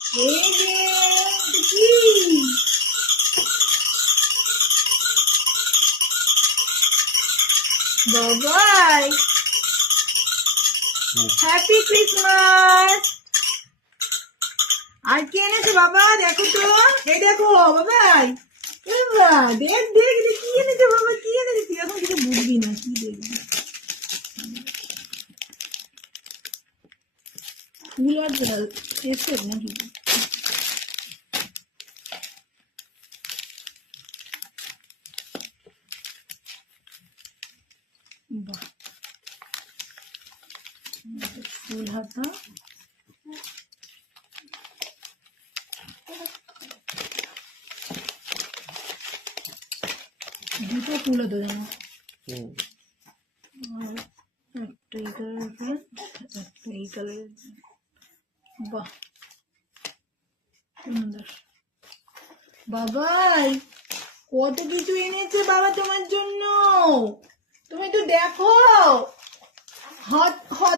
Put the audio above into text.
এই যে কি বাবাই, হ্যাপি ক্রিসমাস। আর কি এনেছো বাবা? দেখো তো, এই দেখো বাবাই, বাবা দেখ দেখ এটা কি এনেছো বাবা, কি এনেছো? তুই এখন কিছু বুঝবি না, কি দেখবি? ফুল আর এসে নাকি? বাহ, ফুল হাতা। দুটো ফুল হতো যেন, আর একটা এই কালারের, একটা এই কালারের। বাহ, সুন্দর। বাবাই কত কিছু এনেছে বাবা তোমার জন্য, তুমি তো দেখো। Hot hot